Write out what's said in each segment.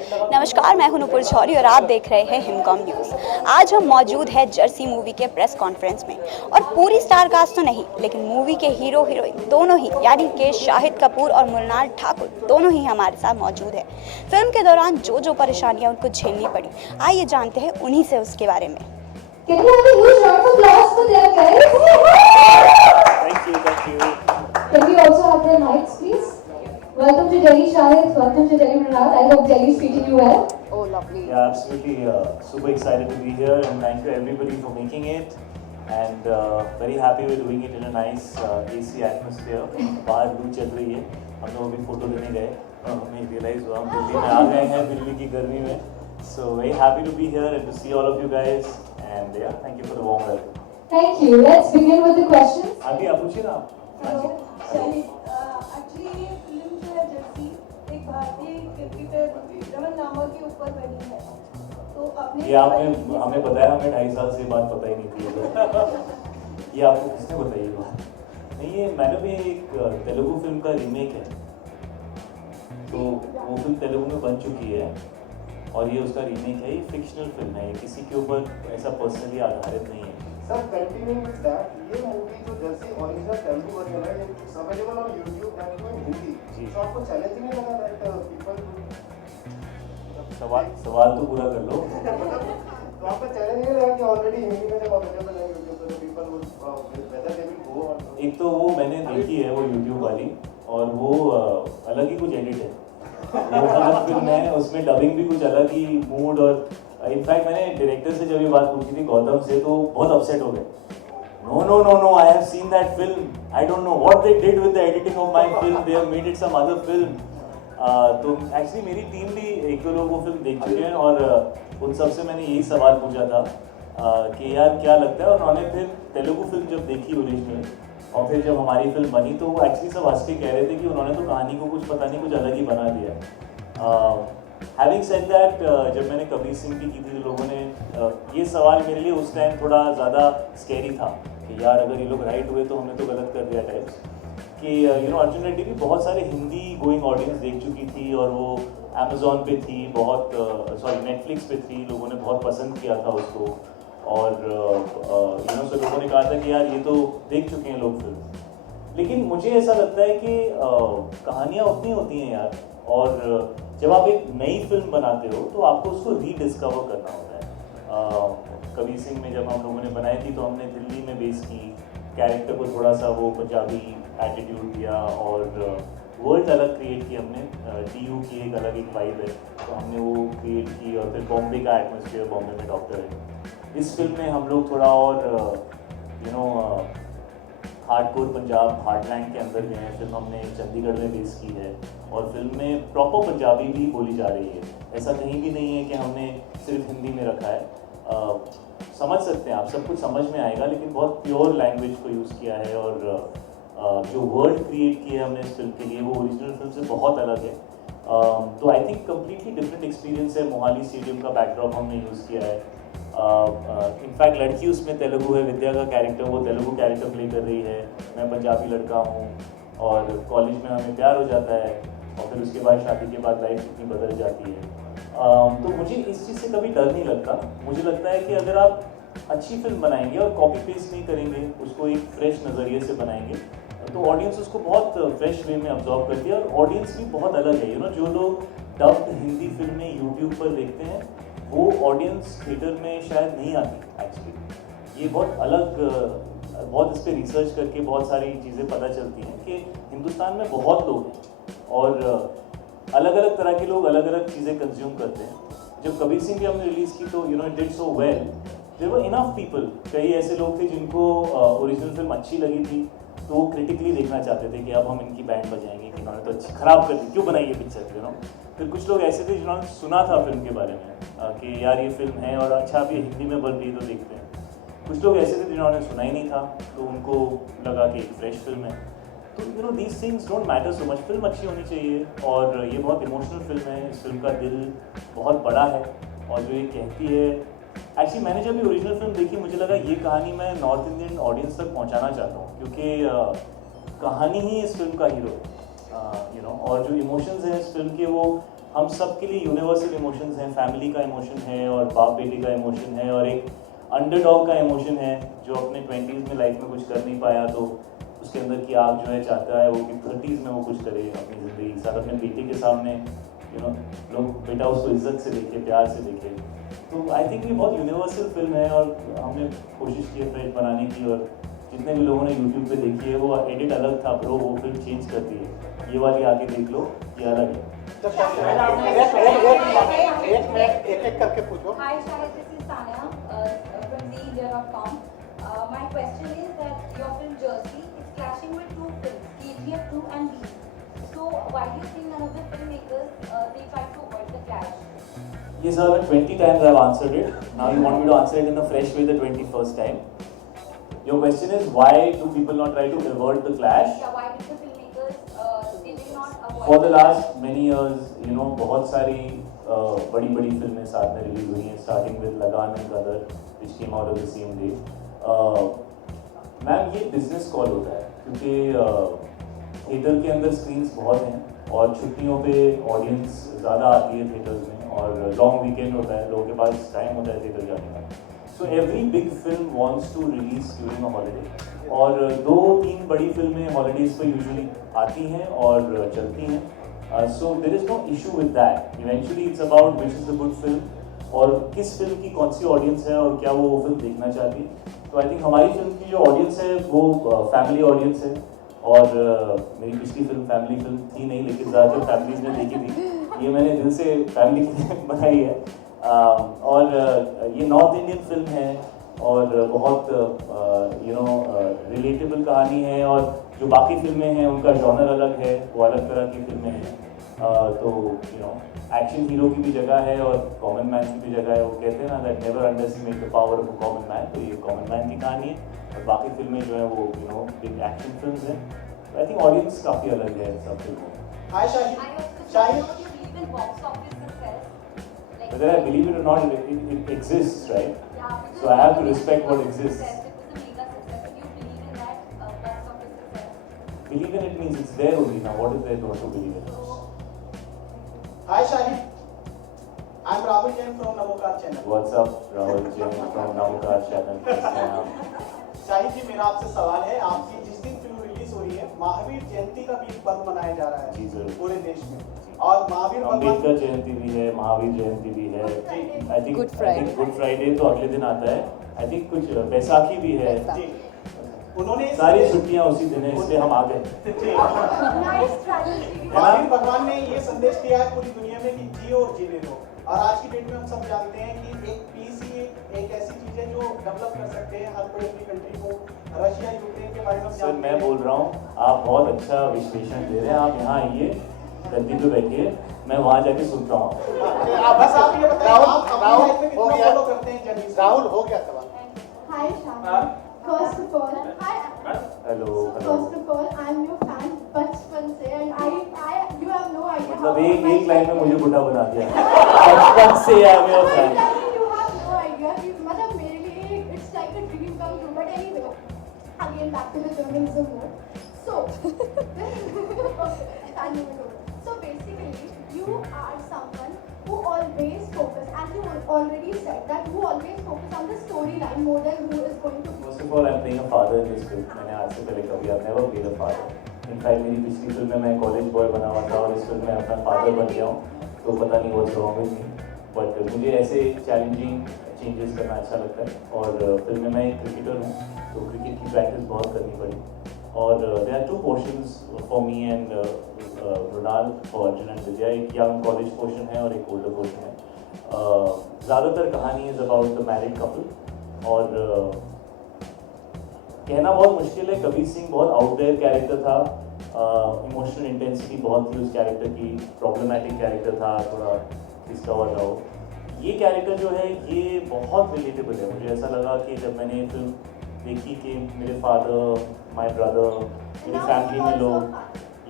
नमस्कार, मैं हूं नुपुर छौरी और आप देख रहे हैं हिमकॉम न्यूज़। आज हम मौजूद हैं जर्सी मूवी के प्रेस कॉन्फ्रेंस में और पूरी स्टार कास्ट तो नहीं, लेकिन मूवी के हीरो हीरोइन दोनों ही, यानी कि शाहिद कपूर और मृणाल ठाकुर दोनों ही हमारे साथ मौजूद हैं। फिल्म के दौरान जो जो परेशानियां उनको झेलनी पड़ी, आइए जानते हैं उन्हीं से उसके बारे में। Can you have a huge round of applause for them, guys? Thank you. Can we also have their mics, please? Welcome to Delhi, Shahid. Welcome to Delhi, Mrinal. I hope Delhi is treating you well. Oh, lovely. Yeah, absolutely. Super excited to be here, and thank you everybody for making it. And very happy we're doing it in a nice AC atmosphere. बाहर लू चल रही है, हम लोग अभी photo लेने गए और हमें रियलाइज हुआ हम दिल्ली में आ गए हैं दिल्ली की गर्मी में. So very happy to be here and to see all of you guys. And yeah, thank you for the warm welcome. Thank you. Let's begin with the questions. आगे आप पूछिए ना आप. हेलो शाहिद, एक्चुअली ये फिल्म जो है Jersey एक भारतीय क्रिकेटर रमन लांबा के ऊपर बनी है, तो आपने ये आपने हमें बताया, हमें 2.5 साल से बात पता ही नहीं थी. ये आपको किसने बताई ये बात? नहीं, ये मैडम ये एक तेलुगु फिल्म का रीमेक है, तो वो फिल्म तेलुगु में बन चुकी है और ये उसका रीमेक है. ये फिक्शनल फिल्म है, ये किसी के ऊपर ऐसा पर्सनली आधारित नहीं है. Sir, continuing with that, ये मूवी जो जैसे ओरिजिनल तेलुगु वर्जन है, it's available on YouTube and in Hindi. जी. तो आपको चैलेंजिंग नहीं लगा दैट पीपल सवाल तो पूरा कर लो. तो आपको चैलेंज नहीं लगा कि ऑलरेडी हिंदी में जब अवेलेबल है YouTube पे, तो people would whether they will go on. एक तो वो मैंने देखी है वो YouTube वाली, और वो अलग ही कुछ एडिट है. वो अलग फिल्म है, उसमें डबिंग भी कुछ अलग ही मूड. और इनफैक्ट मैंने डायरेक्टर से जब ये बात पूछी थी गौतम से, तो बहुत अपसेट हो गए. No, I have seen that film. I don't know what they did with the editing of my film. They have made it some other film. तो एक्चुअली मेरी टीम भी एक दो लोग वो फिल्म देख चुके हैं और उन सब से मैंने यही सवाल पूछा था कि यार क्या लगता है. और उन्होंने फिर तेलुगु फिल्म जब देखी ओरिजिनल और फिर जब हमारी फिल्म बनी, तो वो एक्चुअली सब हंस के कह रहे थे कि उन्होंने तो कहानी को कुछ पता नहीं, कुछ अलग ही बना दिया. हैविंग सेड दैट, जब मैंने कबीर सिंह की थी तो लोगों ने ये सवाल मेरे लिए उस टाइम थोड़ा ज़्यादा स्कैरी था कि यार अगर ये लोग राइट हुए तो हमने तो गलत कर दिया टाइप्स. कि अर्जुन रेड्डी भी बहुत सारे हिंदी गोइंग ऑडियंस देख चुकी थी और वो अमेजोन पे थी, बहुत नेटफ्लिक्स पे थी, लोगों ने बहुत पसंद किया था उसको. और सो लोगों ने कहा था कि यार ये तो देख चुके हैं लोग फिल्म. लेकिन मुझे ऐसा लगता है कि कहानियाँ उतनी होती हैं यार, और जब आप एक नई फिल्म बनाते हो तो आपको उसको रीडिस्कवर करना होता है. कबीर सिंह में जब हम लोगों ने बनाई थी तो हमने दिल्ली में बेस की, कैरेक्टर को थोड़ा सा वो पंजाबी एटीट्यूड दिया और वर्ल्ड अलग क्रिएट की हमने. DU की एक अलग एक वाइब है, तो हमने वो क्रिएट की. और फिर बॉम्बे का एटमोसफियर, बॉम्बे में डॉक्टर है. इस फिल्म में हम लोग थोड़ा और हार्डकोर पंजाब हार्टलैंड के अंदर गए हैं. फिल्म हमने चंडीगढ़ में बेस की है और फिल्म में प्रॉपर पंजाबी भी बोली जा रही है. ऐसा कहीं भी नहीं है कि हमने सिर्फ हिंदी में रखा है. समझ सकते हैं आप, सब कुछ समझ में आएगा, लेकिन बहुत प्योर लैंग्वेज को यूज़ किया है. और जो वर्ल्ड क्रिएट किया है हमने इस फिल्म के लिए, वो ओरिजिनल फिल्म से बहुत अलग है. तो I think completely different experience है. मोहाली स्टेडियम का बैकड्रॉप हमने यूज़ किया है. इनफैक्ट लड़की उसमें तेलुगु है, विद्या का कैरेक्टर वो तेलुगु कैरेक्टर प्ले कर रही है. मैं पंजाबी लड़का हूँ और कॉलेज में हमें प्यार हो जाता है और फिर उसके बाद शादी के बाद लाइफ कितनी बदल जाती है. तो मुझे इस चीज़ से कभी डर नहीं लगता. मुझे लगता है कि अगर आप अच्छी फिल्म बनाएंगे और कॉपी पेस्ट नहीं करेंगे, उसको एक फ्रेश नज़रिए से बनाएंगे, तो ऑडियंस उसको बहुत फ्रेश वे में अब्जॉर्व करती है. और ऑडियंस भी बहुत अलग है. जो लोग डब्ड हिंदी फिल्में यूट्यूब पर देखते हैं, वो ऑडियंस थिएटर में शायद नहीं आती एक्चुअली. ये बहुत अलग, बहुत इस पर रिसर्च करके बहुत सारी चीज़ें पता चलती हैं कि हिंदुस्तान में बहुत लोग हैं और अलग अलग तरह के लोग अलग अलग चीज़ें कंज्यूम करते हैं. जब कबीर सिंह की हमने रिलीज़ की तो it did so well. There were enough people, कई ऐसे लोग थे जिनको ओरिजिनल फिल्म अच्छी लगी थी, तो वो क्रिटिकली देखना चाहते थे कि अब हम इनकी बैंड बजाएंगे कि इन्होंने तो अच्छी ख़राब कर दी, क्यों बनाई ये पिक्चर. फिर कुछ लोग ऐसे थे जिन्होंने सुना था फिल्म के बारे में कि यार ये फिल्म है और अच्छा अब ये हिंदी में बन रही तो देखते हैं. कुछ लोग ऐसे थे जिन्होंने सुना ही नहीं था, तो उनको लगा कि एक फ्रेश फिल्म है. तो these things don't matter so much. Film अच्छी होनी चाहिए और ये बहुत इमोशनल फिल्म है. इस फिल्म का दिल बहुत बड़ा है और जो ये कहती है, एक्चुअली मैंने जब ये ओरिजिनल फिल्म देखी मुझे लगा ये कहानी मैं नॉर्थ इंडियन ऑडियंस तक पहुंचाना चाहता हूँ, क्योंकि कहानी ही इस फिल्म का हीरो है. और जो इमोशंस हैं इस फिल्म के, वो हम सब के लिए यूनिवर्सल इमोशंस हैं, फैमिली का इमोशन है और बाप बेटे का इमोशन है और एक अंडरडॉग का इमोशन है जो अपने 20s में लाइफ में कुछ कर नहीं पाया तो उसके अंदर की आग जो है चाहता है वो कि 30s में वो कुछ करे अपनी ज़िंदगी के साथ अपने बेटे के सामने लोग बेटा उसको इज्जत से देखे, प्यार से देखे। तो आई थिंक ये बहुत यूनिवर्सल फिल्म है और हमने कोशिश की है फ्रेश बनाने की और जितने भी लोगों ने यूट्यूब पे देखी है वो एडिट अलग था ब्रो, वो फिल्म चेंज कर दी है। ये वाली आके देख लो, ये अलग है। एक करके पूछो। Hi Shahid, this is Tanya from ZEindia.com. My question is that your film Jersey is clashing with two films, KGF 2 and B. So why do you think none of the filmmakers they try to avoid the clash? Yes sir, 20 times I've answered it. Now you want me to answer it in a fresh way the 21st time. Your question is why do people not try to avoid the clash? Yeah, why did the filmmakers they did not avoid? For the last many years, बहुत सारी बड़ी बड़ी फिल्में साथ में release हुई हैं, starting with Lagaan and Gadar which came out of the same day. Ma'am ये बिजनेस कॉल होता है क्योंकि थिएटर के अंदर स्क्रीन्स बहुत हैं और छुट्टियों पे ऑडियंस ज़्यादा आती है थिएटर्स में और लॉन्ग वीकेंड होता है, लोगों के पास टाइम होता है थिएटर जाने का। So every big film wants to release during a holiday और 2-3 बड़ी फिल्में हॉलीडेज पर यूजुअली आती हैं और चलती हैं। So there is no issue with that. Eventually it's about which is the good film और किस फिल्म की कौन सी ऑडियंस है और क्या वो फिल्म देखना चाहती है। तो आई थिंक हमारी फिल्म की जो ऑडियंस है वो फैमिली ऑडियंस है और मेरी पिछली फिल्म फैमिली फिल्म थी नहीं लेकिन ज़्यादातर फैमिलीज ने देखी थी, ये मैंने दिल से फैमिली के लिए बनाई है। और ये नॉर्थ इंडियन फिल्म है और बहुत रिलेटेबल कहानी है और जो बाकी फिल्में हैं उनका जॉनर अलग है, वो अलग तरह की फिल्में हैं। तो एक्शन हीरो की भी जगह है और कॉमन मैन की भी जगह है। वो कहते हैं ना that never underestimate the power of a common man, तो ये कॉमन मैन की कहानी है और बाकी फिल्में जो है वो बिग एक्शन फिल्म्स हैं। आई थिंक ऑडियंस काफ़ी अलग है सब फिल्मों में। हाय I Shahid. also Shahid don't you believe in box office success? Like, Whether I believe it or not, it exists, right? yeah, because So I have to it was a respect what mega exists. success, it was a mega success. Do you believe in that box office success? Believe in it means it's there only now. What is there not to believe in? So, hi Shahid. I'm Rahul Jain from Namokar channel. What's up, Rahul Jain from Namokar channel? कैसे हैं आप? शाहिद जी मेरा आपसे सवाल है, आपकी जिस दिन फिल्म रिलीज हो रही है महावीर जयंती का भी एक पर्व मनाया जा रहा जी, है जरूर। पूरे देश में और महावीर भगवान अम्बेडकर जयंती भी है, महावीर जयंती भी है। आई थिंक गुड फ्राइडे तो अगले दिन आता है। आई थिंक कुछ बैसाखी भी है। जी उन्होंने सारी छुट्टियां उसी दिन है इसलिए हम आ गए। जी nice strategy. महावीर भगवान ने ये संदेश दिया है पूरी दुनिया में कि जियो और जीने दो। और आज की डेट में हम सब जानते हैं कि एक पीस ही एक ऐसी चीज है जो डेवलप कर सकते हैं हर कोई अपनी कंट्री को। रशिया यूक्रेन के बारे में हम सर जानते मैं हैं। बोल रहा हूँ आप बहुत अच्छा विश्लेषण दे रहे हैं। आप यहाँ आइए, गद्दी पे बैठिए, मैं वहाँ जाके सुनता हूँ। बस आप ये बताइए आप अपनी लाइफ में कितना फॉलो करते हैं जर्नी। राहुल हो गया सवाल। Hi Shahid. First of all, hello first of all, I'm your fan बचपन से and you have no idea. मतलब एक लाइन में मुझे बुढ़ा बना दिया। बचपन से I'm your fan. You have no idea. मतलब मेरे लिए it's like a dream come true. But anyway, again back to the journalism mode. So, so basically, you are someone who always focus, and you already said that you always focus on the storyline more than who is going to. First of all, I'm playing a father in this film. मैंने आज से पहले कभी I've never played a father. In fact, मेरी पिछली film में मैं college boy बना हुआ था और इस फिल्म में अपना फादर बन गया हूँ, तो पता नहीं what's wrong with me. But मुझे ऐसे चैलेंजिंग चेंजेस करना अच्छा लगता है और फिल्म में मैं एक क्रिकेटर हूँ, तो क्रिकेट की प्रैक्टिस बहुत करनी पड़ी। और there are 2 portions for me and Mrunal और अर्जुन एंड विद्या। एक यंग कॉलेज पोर्शन है और एक ओल्डर पोर्शन है। ज़्यादातर कहानी is about the married couple और कहना बहुत मुश्किल है। कबीर सिंह बहुत आउट देयर कैरेक्टर था, इमोशनल इंटेंसिटी बहुत थी उस कैरेक्टर की, प्रॉब्लमेटिक कैरेक्टर था, थोड़ा किसका हुआ था वो। ये कैरेक्टर जो है ये बहुत रिलेटेबल है। मुझे ऐसा लगा कि जब मैंने ये फिल्म देखी कि मेरे फादर, माय ब्रदर, मेरी फैमिली में लोग,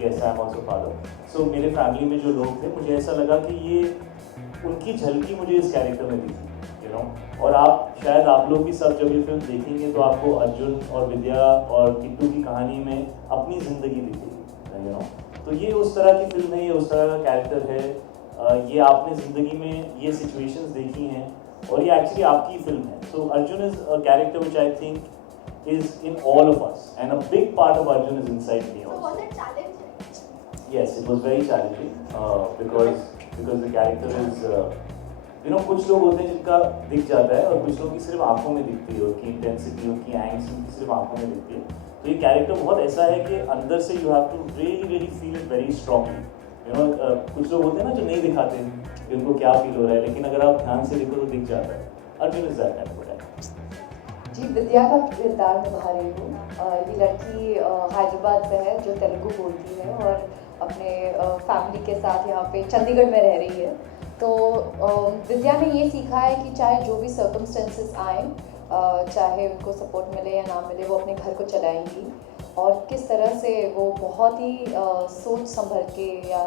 yes I am also father, so मेरे फैमिली में जो लोग थे मुझे ऐसा लगा कि ये उनकी झलकी मुझे इस कैरेक्टर में दिखी, यू नो। और आप शायद आप लोग भी सब जब ये फिल्म देखेंगे तो आपको अर्जुन और विद्या और किट्टू की कहानी में अपनी ज़िंदगी दिखेगी, यू नो। तो ये उस तरह की फिल्म है, ये उस तरह का कैरेक्टर है ये आपने ज़िंदगी में ये सिचुएशंस देखी हैं और ये एक्चुअली आपकी फिल्म है. So Arjun is a character which I think is in all of us and a big part of Arjun is inside me So also. was it challenging? Yes, it was very challenging because the character is कुछ लोग होते हैं जिनका दिख जाता है और कुछ लोगों की सिर्फ आंखों में दिखती है, उनकी इंटेंसिटी, उनकी एंग्स उनकी सिर्फ आंखों में दिखती है. तो ये कैरेक्टर बहुत ऐसा है कि अंदर से you have to really feel it very strongly. कुछ लोग होते हैं ना जो नहीं दिखाते हैं कि उनको क्या फील हो रहा है, लेकिन अगर आप ध्यान से देखो तो दिख जाता है. Arjun is that kind of guy. जी, विद्या का किरदार निभा रही हूँ. ये लड़की हैदराबाद से है जो तेलुगु बोलती है और अपने फैमिली के साथ यहाँ पे चंडीगढ़ में रह रही है. तो विद्या ने ये सीखा है कि चाहे जो भी सर्कमस्टेंसेस आए, चाहे उनको सपोर्ट मिले या ना मिले, वो अपने घर को चलाएंगी. और किस तरह से वो बहुत ही सोच संभल के, या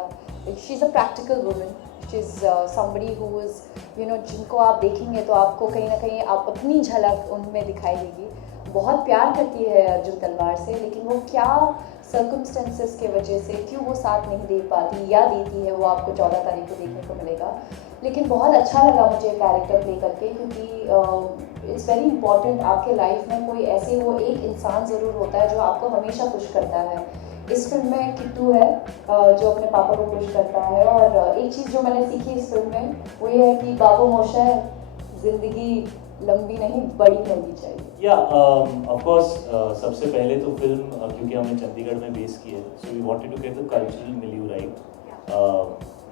she is a practical woman, she is somebody who is जिनको आप देखेंगे तो आपको कहीं ना कहीं आप अपनी झलक उनमें दिखाई देगी. बहुत प्यार करती है अर्जुन तलवार से, लेकिन वो क्या सर्कमस्टेंसेस के वजह से क्यों वो साथ नहीं दे पाती या देती है, वो आपको 14 तारीख को देखने को मिलेगा. लेकिन बहुत अच्छा लगा मुझे कैरेक्टर प्ले करके, क्योंकि इट्स वेरी इंपॉर्टेंट आपके लाइफ में कोई ऐसे वो एक इंसान ज़रूर होता है जो आपको हमेशा खुश करता है. इस फिल्म में किट्टू है जो अपने पापा को खुश करता है. और एक चीज़ जो मैंने सीखी इस फिल्म में वो ये है कि बाबू मोशा, ज़िंदगी लंबी नहीं बड़ी होनी चाहिए. या ऑफ कोर्स सबसे पहले तो फिल्म क्योंकि हमने चंडीगढ़ में बेस की है, so we wanted to get the cultural milieu right.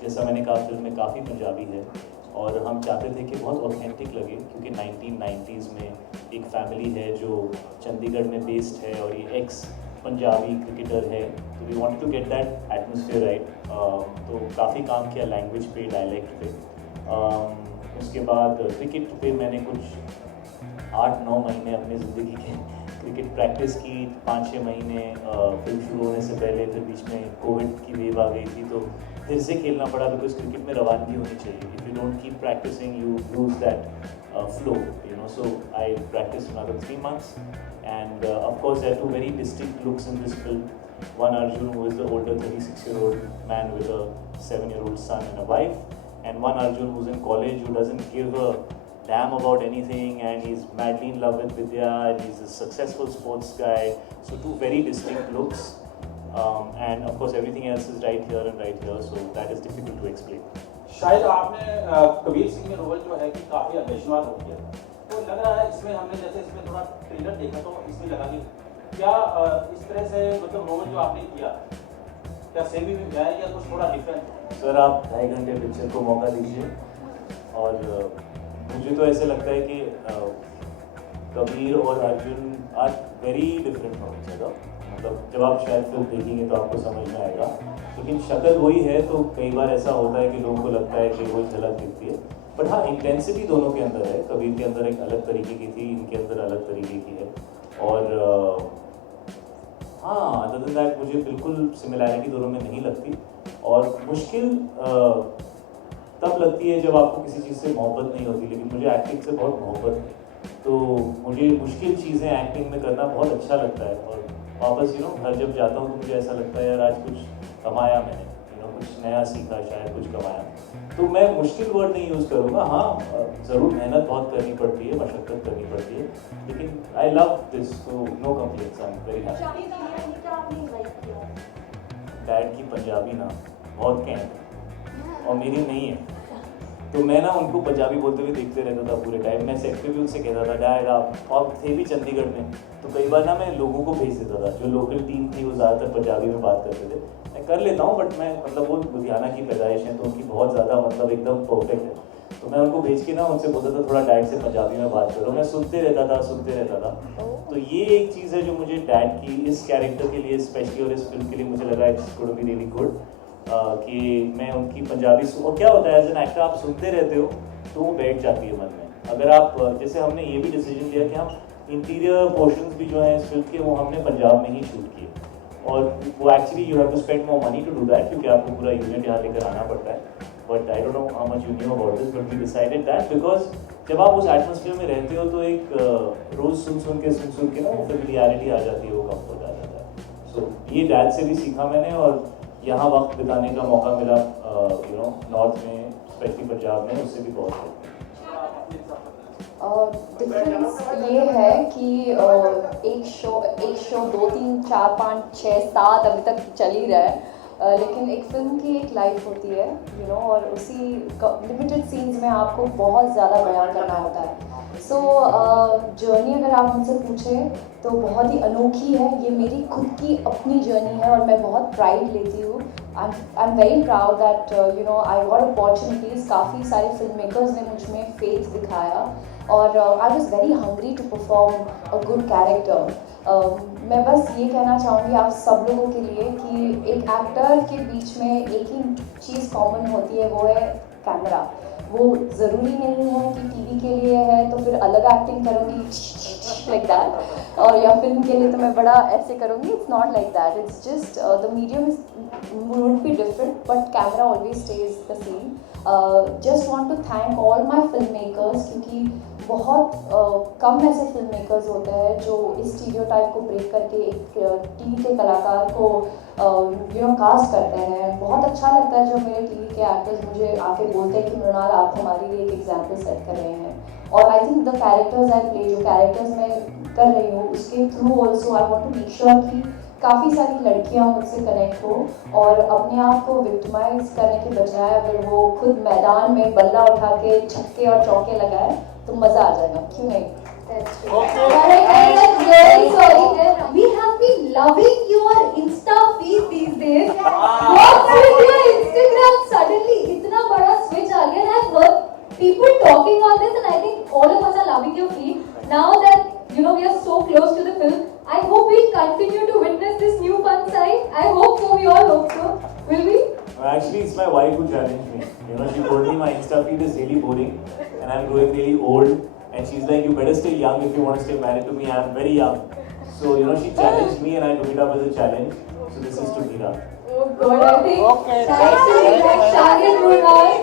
जैसा मैंने कहा फिल्म में काफ़ी पंजाबी है और हम चाहते थे कि बहुत ऑथेंटिक लगे, क्योंकि 1990s में एक फैमिली है जो चंडीगढ़ में बेस्ड है और ये एक्स पंजाबी क्रिकेटर है. तो we wanted to get that atmosphere right. तो काफ़ी काम किया लैंग्वेज पे, डायलेक्ट पे. उसके बाद क्रिकेट पे मैंने कुछ 8-9 महीने अपनी ज़िंदगी के क्रिकेट प्रैक्टिस की. 5-6 महीने फिल्म शुरू होने से पहले, फिर बीच में कोविड की वेव आ गई थी तो फिर से खेलना पड़ा, बिकॉज क्रिकेट में रवानगी होनी चाहिए. If you don't keep practising you lose that flow, so I practiced another 3 months, and of course there are two very distinct looks in this film. One Arjun, who is the older 36-year-old man with a 7-year-old son and a wife, and one Arjun who's in college, who doesn't give a damn about anything, and he's madly in love with Vidya, and he's a successful sports guy. So two very distinct looks, and of course everything else is right here and right here, so that is difficult to explain. शायद आपने कबीर सिंह में role जो है कि काफ़ी आदेशवान हो गया, तो लग रहा है इसमें हमने जैसे इसमें थोड़ा ट्रेलर देखा तो इसमें लगा कि क्या इस तरह से मतलब रोल जो आपने किया क्या सेम ही में जाए या कुछ थोड़ा डिफरेंट? सर आप 2.5 घंटे पिक्चर को मौका दीजिए, और मुझे तो ऐसे लगता है कि कबीर और Arjun are very different from each other. मतलब जब आप शायद फिल्म देखेंगे तो आपको समझ में आएगा, लेकिन शक्ल वही है. तो कई बार ऐसा होता है कि लोगों को लगता है कि वही झलक दिखती है, बट हाँ इंटेंसिटी दोनों के अंदर है. कबीर के अंदर एक अलग तरीके की थी, इनके अंदर अलग तरीके की है. और हाँ अदर देन दैट मुझे बिल्कुल सिमिलैरिटी दोनों में नहीं लगती. और मुश्किल तब लगती है जब आपको किसी चीज़ से मोहब्बत नहीं होती, लेकिन मुझे एक्टिंग से बहुत मोहब्बत है. तो मुझे मुश्किल चीज़ें एक्टिंग में करना बहुत अच्छा लगता है. और वापस घर जब जाता हूँ तो मुझे ऐसा लगता है यार आज कुछ कमाया मैंने, कुछ नया सीखा, शायद कुछ कमाया. तो मैं मुश्किल वर्ड नहीं यूज़ करूँगा. हाँ ज़रूर मेहनत बहुत करनी पड़ती है, मशक्क़त करनी पड़ती है, लेकिन आई लव दिस, तो no complaints, I am very happy. Dad की पंजाबी ना बहुत कैंट और मेरी नहीं है, तो मैं ना उनको पंजाबी बोलते हुए देखते रहता था पूरे टाइम. मैं सेट पे भी उनसे कहता था डैड आप, और थे भी चंडीगढ़ में, तो कई बार ना मैं लोगों को भेज देता था. जो लोकल टीम थी वो ज़्यादातर पंजाबी में बात करते थे. मैं कर लेता हूँ बट मैं मतलब वो लुधियाना की पैदाइश है तो उनकी बहुत ज़्यादा मतलब एकदम परफेक्ट है. तो मैं उनको भेज के ना उनसे बोलता था थोड़ा डैड से पंजाबी में बात करो. मैं सुनते रहता था. तो ये एक चीज़ है जो मुझे डैड की इस कैरेक्टर के लिए स्पेशली और इस फिल्म के लिए मुझे लगा it's going to be really good, कि मैं उनकी पंजाबी और क्या होता है एज एन एक्टर आप सुनते रहते हो तो वो बैठ जाती है मन में. अगर आप जैसे हमने ये भी डिसीजन लिया कि हम इंटीरियर पोर्शंस भी जो हैं इस फिल्म के वो हमने पंजाब में ही शूट किए, और वो actually you have to spend more money to do that, क्योंकि आपको पूरा यूनिट यहाँ लेकर आना पड़ता है. But I don't know how much you knew about this, but we decided that because जब आप उस एटमोसफियर में रहते हो तो एक रोज़ सुन के ना वो फेमिलियरिटी आ जाती है, वो कम्फर्ट आ जाता है. सो ये डैड से भी सीखा मैंने, और यहाँ वक्त बिताने का मौका मिला नॉर्थ में स्पेशली पंजाब में उससे भी बहुत है। डिफरेंस ये है कि एक शो 2 3 4 5 6 7 अभी तक चल ही रहा है, लेकिन एक फिल्म की एक लाइफ होती है और उसी लिमिटेड सीन्स में आपको बहुत ज़्यादा बयान करना होता है। सो जर्नी अगर आप मुझसे पूछें तो बहुत ही अनोखी है, ये मेरी खुद की अपनी जर्नी है और मैं बहुत प्राइड लेती हूँ। आई am very proud that I got opportunities, काफ़ी सारे फिल्म मेकर्स ने मुझ में फेथ दिखाया और I was very hungry to perform a good character. मैं बस ये कहना चाहूँगी आप सब लोगों के लिए कि एक एक्टर के बीच में एक ही चीज़ कॉमन होती है, वो है कैमरा। वो ज़रूरी नहीं है कि टीवी के लिए है तो फिर अलग एक्टिंग करूँगी लाइक दैट, और या फिल्म के लिए तो मैं बड़ा ऐसे करूँगी। It's not like that, it's just the medium is would be different but camera always stays the same. Just want to thank all my film makers, क्योंकि बहुत कम ऐसे फिल्म मेकर्स होते हैं जो इस स्टीरियोटाइप को ब्रेक करके एक टीवी के कलाकार को कास्ट करते हैं। बहुत अच्छा लगता है जब मेरे टीवी के एक्टर्स मुझे आके बोलते हैं कि मृणाल आप हमारे लिए एक एग्जाम्पल सेट कर रहे हैं। और I think the characters I play, जो कैरेक्टर्स मैं कर रही हूँ उसके through also I want to make sure कि काफ़ी सारी लड़कियाँ मुझसे कनेक्ट हो और अपने आप को विक्टिमाइज करने के बजाय अगर वो खुद मैदान में बल्ला उठा के छक्के और चौके लगाए तो मज़ा आ जाएगा, क्यों नहीं? We have been loving your Insta feed these days. What's with your Instagram? Suddenly, इतना बड़ा switch आ गया. And I've heard people talking on this, and I think all of us are loving your feed. Now that we are so close to the film, I hope we'll continue to witness this new fun side. I hope so. We all hope so. Will we? Actually, it's my wife who challenged me. She told me my Insta feed is really boring, and I'm growing really old. And she's like, you better stay young if you want to stay married to me. I'm very young. So, she challenged me and I took it up as a challenge. So this is to Meera. Oh God, I think. Okay. Shahid Murad.